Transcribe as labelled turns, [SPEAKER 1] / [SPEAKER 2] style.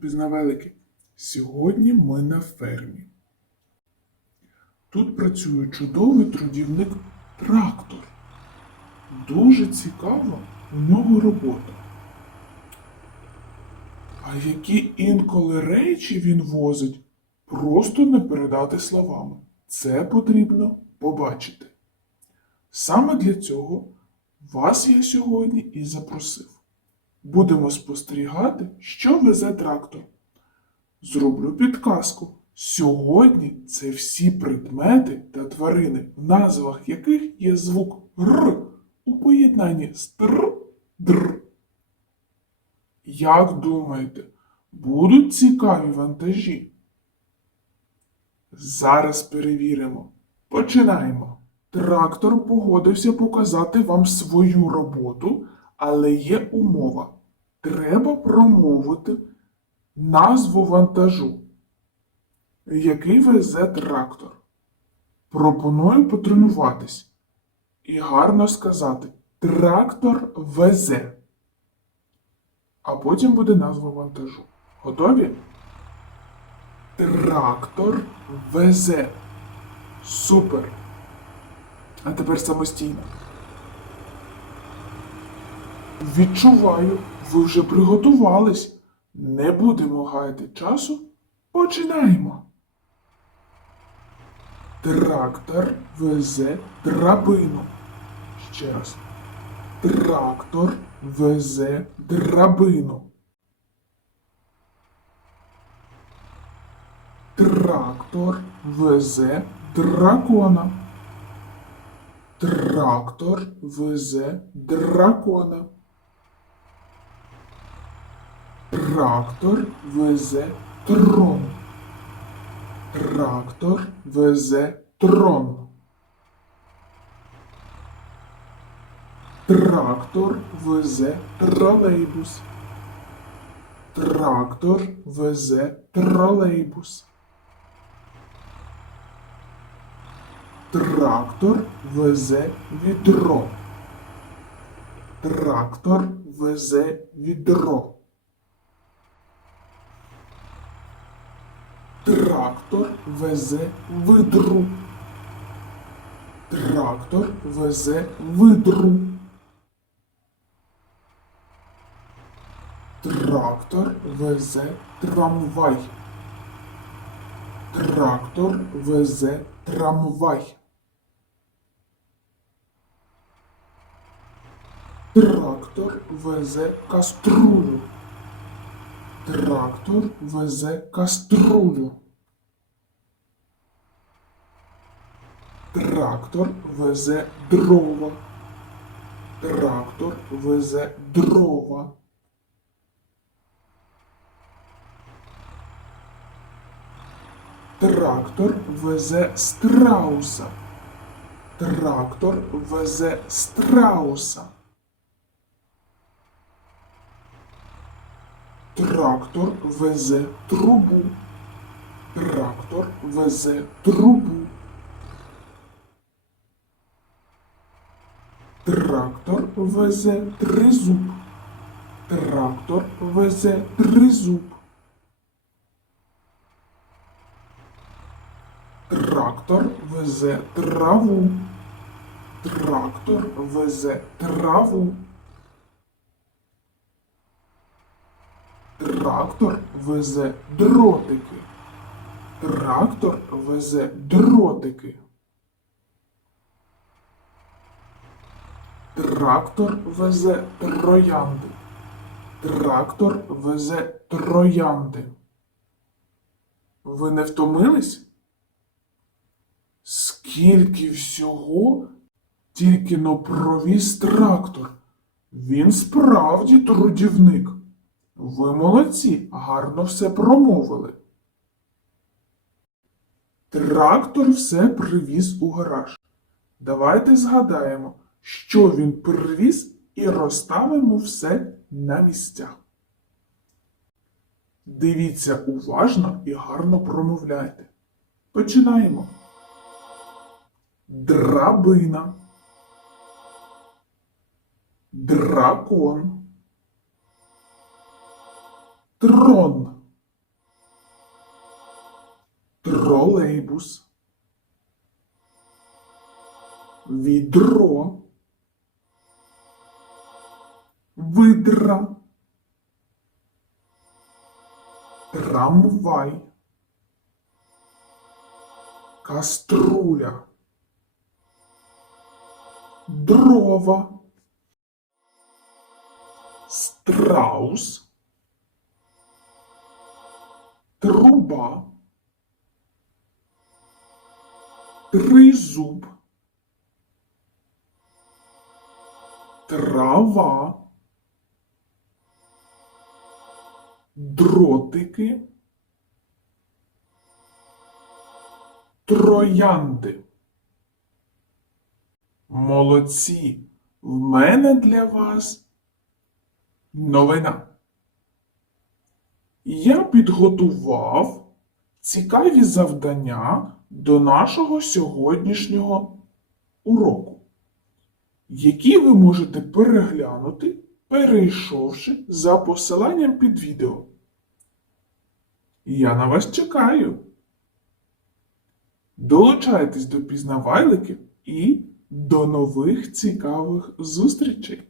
[SPEAKER 1] пізнавелики! Сьогодні ми на фермі. Тут працює чудовий трудівник трактор. Дуже цікава у нього робота. А які інколи речі він возить, просто не передати словами. Це потрібно побачити. Саме для цього вас я сьогодні і запросив. Будемо спостерігати, що везе трактор. Зроблю підказку. Сьогодні це всі предмети та тварини, в назвах яких є звук Р у поєднанні з тр др. Як думаєте, будуть цікаві вантажі? Зараз перевіримо. Починаємо. Трактор погодився показати вам свою роботу, але є умова. Треба промовити назву вантажу, який везе трактор. Пропоную потренуватись і гарно сказати Трактор везе. А потім буде назва вантажу. Готові? Трактор везе. Супер. А тепер самостійно. Відчуваю, ви вже приготувались. Не будемо гаяти часу. Починаємо. Трактор везе драбину. Ще раз. Трактор везе драбину. Трактор везе дракона. Трактор везе дракона. Трактор везе трон. Трактор везе трон. Трактор везе тролейбус. Трактор везе тролейбус. Трактор везе відро. Трактор везе відро. Трактор везе видру. Трактор везе видру. Трактор везе трамвай. Трактор везе трамвай. Трактор везе каструлю. Трактор везе каструлю. Трактор везе дрова. Трактор везе дрова. Трактор везе страуса. Трактор везе страуса. Трактор везе трубу. Трактор везе трубу. Трактор везе тризуб. Трактор везе тризуб. Трактор везе траву. Трактор везе траву. Трактор везе дротики. Трактор везе дротики. Трактор везе троянди. Трактор везе троянди. Ви не втомились? Скільки всього тільки но провіз трактор. Він справді трудівник. Ви молодці, гарно все промовили. Трактор все привіз у гараж. Давайте згадаємо, що він привіз і розставимо все на місцях. Дивіться уважно і гарно промовляйте. Починаємо. Драбина. Дракон. Трон. тролейбус, відро, видра, трамвай, каструля, дрова, страус, труба, тризуб, трава, дротики, троянди. Молодці! В мене для вас новина. Я підготував цікаві завдання до нашого сьогоднішнього уроку, які ви можете переглянути, перейшовши за посиланням під відео. Я на вас чекаю. Долучайтесь до пізнавайликів і до нових цікавих зустрічей!